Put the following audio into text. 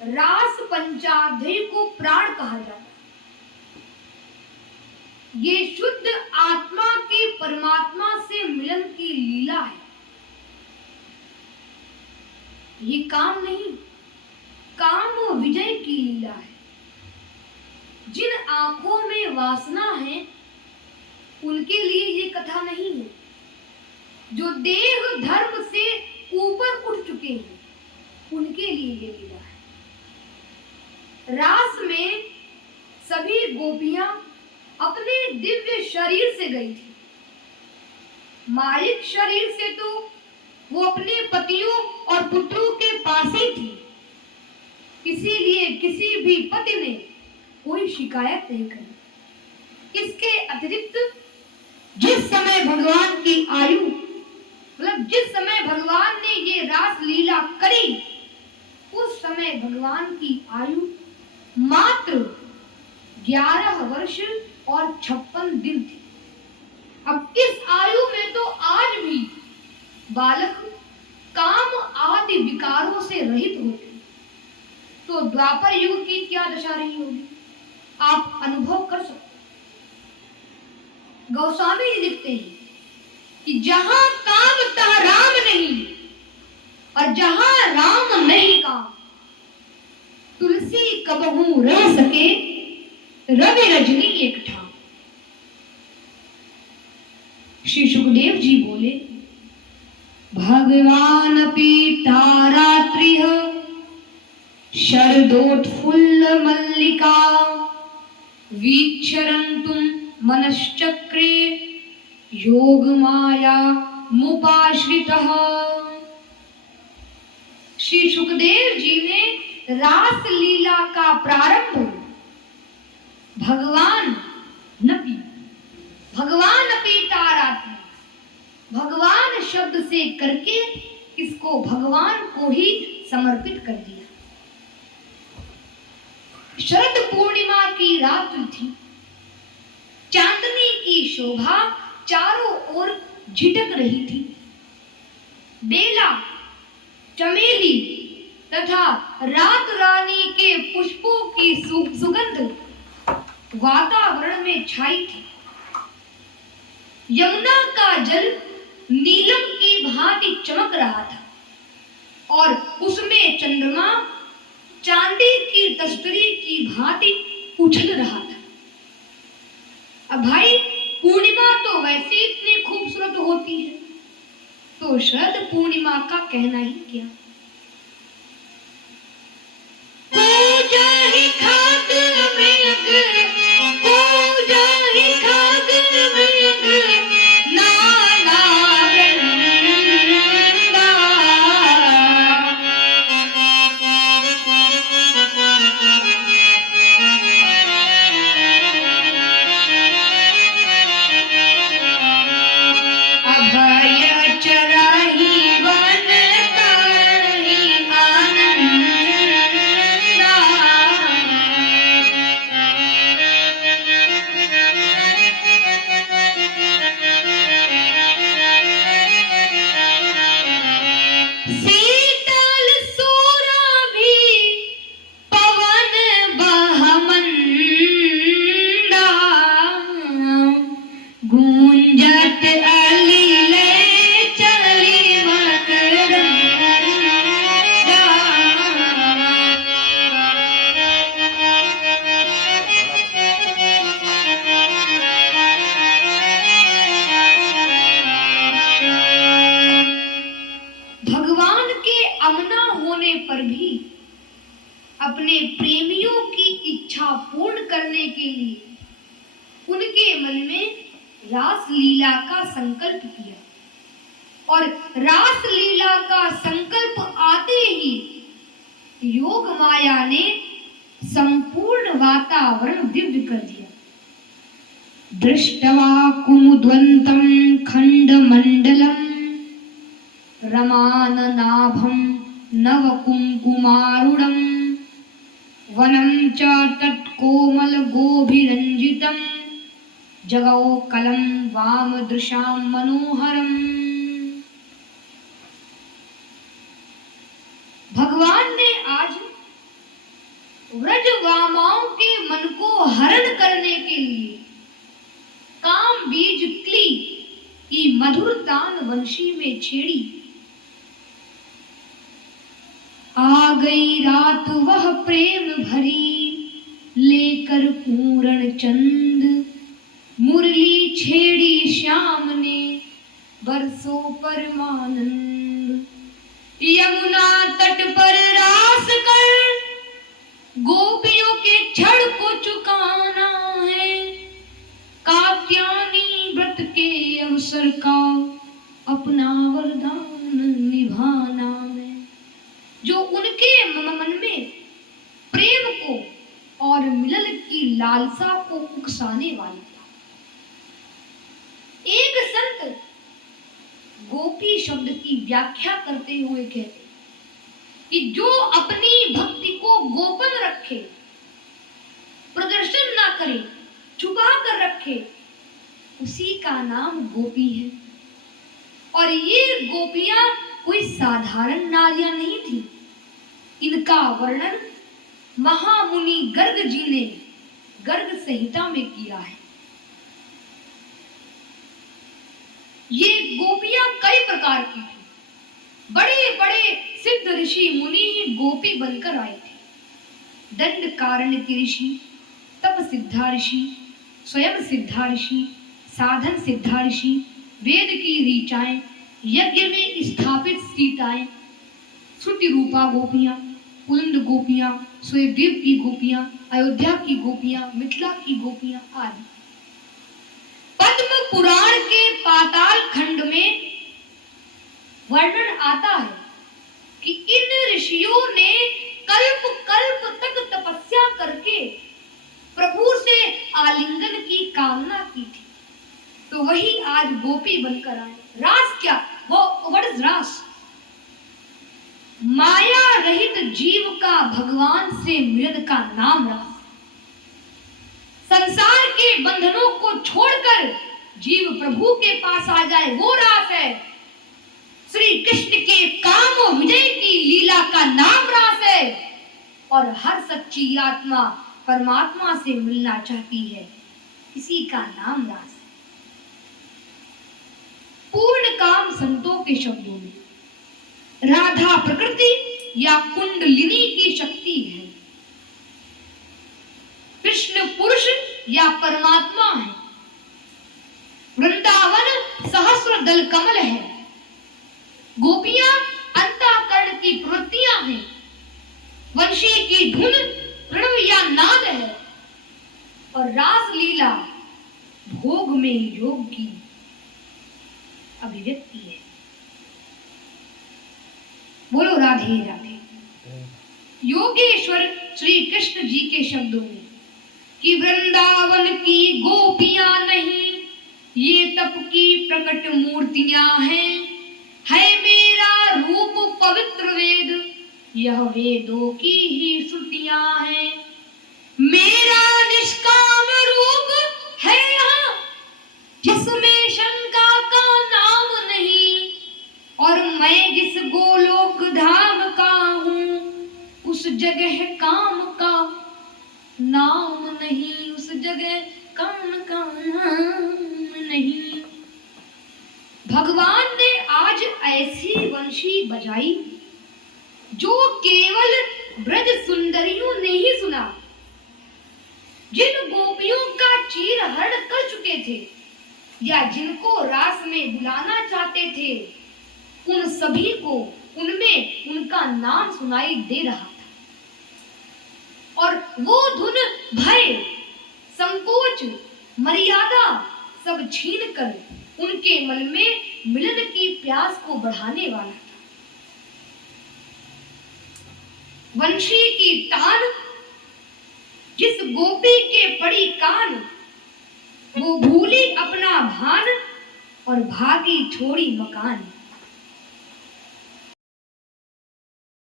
रास पंचाध्यायी को प्राण कहा जाता है। ये शुद्ध आत्मा के परमात्मा से मिलन की लीला है। ये काम नहीं, काम विजय की लीला है। जिन आंखों में वासना है उनके लिए ये कथा नहीं है। जो देह धर्म से ऊपर उठ चुके हैं उनके लिए ये लीला है। रास में सभी गोपियां अपने दिव्य शरीर से गई थी। मायिक शरीर से तो वो अपने पतियों और पुत्रों के पास ही थी। इसीलिए किसी भी पति ने कोई शिकायत नहीं करी। इसके अतिरिक्त जिस समय भगवान की आयु, मतलब जिस समय भगवान ने ये रास लीला करी, उस समय भगवान की आयु मात्र 11 वर्ष और 56 दिन थी। अब इस आयु में तो आज भी बालक काम आदि विकारों से रहित होते, तो द्वापर युग की क्या दशा रही होगी आप अनुभव कर सकते। गोस्वामी जी लिखते हैं कि जहां काम तहां राम नहीं, और जहां राम नहीं काम, तुलसी कबहू रह सके रवि रजनी एक ठाम। श्री सुखदेव जी बोले, भगवान पीतारात्रिः शरदोत्फुल्ल मल्लिका वीक्षरन्तुं मनश्चक्रे योग माया मुपाश्रितः। श्री सुखदेव जी ने रास लीला का प्रारंभ भगवान पीतारात्रि, भगवान शब्द से करके इसको भगवान को ही समर्पित कर दिया। शरद पूर्णिमा की रात्रि थी। चांदनी की शोभा चारों ओर झिटक रही थी। बेला, चमेली तथा रात रानी के पुष्पों की सुगंध वातावरण में छाई थी। यमुना का जल नीलम की भांति चमक रहा था और उसमें चंद्रमा चांदी की तस्तरी की भांति उछल रहा था। अब भाई, पूर्णिमा तो वैसे इतनी खूबसूरत होती है, तो शरद पूर्णिमा का कहना ही क्या। पर भी अपने प्रेमियों की इच्छा पूर्ण करने के लिए उनके मन में रास लीला का संकल्प किया और रास लीला का संकल्प आते ही योग माया ने संपूर्ण वातावरण दिव्य कर दिया। दृष्टवा कुमुद्वन्तं खंडमंडलम रमाननाभं नवकुंकुमारुणं वनं च तत्कोमलगोभिरञ्जितं जगौ कलं वामदृशां मनोहरम्। भगवान ने आज व्रजवामाओं के मन को हरण करने के लिए काम बीज क्ली की मधुर तान वंशी में छेड़ी। आ गई रात वह प्रेम भरी लेकर पूर्ण चंद, मुरली छेड़ी श्याम ने बरसों परमानंद। यमुना तट पर रास कर गोपियों के छड़ को चुकाना है, कात्यायनी व्रत के अवसर का अपना वरदान निभाना है। जो उनके मन में प्रेम को और मिलन की लालसा को उकसाने वाला था। एक संत गोपी शब्द की व्याख्या करते हुए कहते कि जो अपनी भक्ति को गोपन रखे, प्रदर्शन ना करे, छुपा कर रखे, उसी का नाम गोपी है। और ये गोपियां कोई साधारण नारियां नहीं थी। इनका वर्णन महामुनि गर्ग जी ने गर्ग संहिता में किया है। ये गोपियां कई प्रकार की थी। बड़े बड़े सिद्ध ऋषि मुनि ही गोपी बनकर आए थे। दंडकारण्य ऋषि, तप सिद्धा ऋषि, स्वयं सिद्धा ऋषि, साधन सिद्धा ऋषि, वेद की ऋचाएं, यज्ञ में स्थापित सीताएं, श्रुति रूपा गोपियां, पुलिंद गोपियां, स्वयंदेव की गोपियां, अयोध्या की गोपियां, मिथिला की गोपियां आदि। पद्म पुराण के पाताल खंड में वर्णन आता है कि इन ऋषियों ने कल्प कल्प तक तपस्या करके प्रभु से आलिंगन की कामना की थी, तो वही आज गोपी बनकर आए। रास क्या? वो व्हाट इज रास? माया रहित जीव का भगवान से मिलन का नाम रास। संसार के बंधनों को छोड़कर जीव प्रभु के पास आ जाए, वो रास है। श्री कृष्ण के काम विजय की लीला का नाम रास है। और हर सच्ची आत्मा परमात्मा से मिलना चाहती है, इसी का नाम रास है। पूर्ण काम संतों के शब्दों में राधा प्रकृति या कुंडलिनी की शक्ति है, कृष्ण पुरुष या परमात्मा है, वृंदावन सहस्र दल कमल है, गोपियां अंतःकरण की प्रवृत्तियां हैं, वंशी की धुन प्रणव या नाद है, और रास लीला भोग में योग की अभिव्यक्ति है। बोलो राधे राधे। योगेश्वर श्री कृष्ण जी के शब्दों में कि वृंदावन की गोपियां नहीं, ये तप की प्रकट मूर्तियां हैं। है मेरा रूप पवित्र वेद, यह वेदों की ही श्रुतियां हैं। मेरा निष्काम रूप है यहाँ, जिसमें शंका का नाम नहीं। और मैं जिस गोलोक धाम का हूँ, उस जगह काम का नाम नहीं, उस जगह काम का नाम नहीं। भगवान ने आज ऐसी वंशी बजाई जो केवल ब्रज सुंदरियों ने ही सुना। जिन गोपियों का चीर हरण कर चुके थे या जिनको रास में बुलाना चाहते थे, उन सभी को उनमें उनका नाम सुनाई दे रहा था। और वो धुन भय, संकोच, मर्यादा सब छीन कर उनके मन में मिलन की प्यास को बढ़ाने वाला था। वंशी की तान जिस गोपी के पड़ी कान, वो भूली अपना भान और भागी छोड़ी मकान।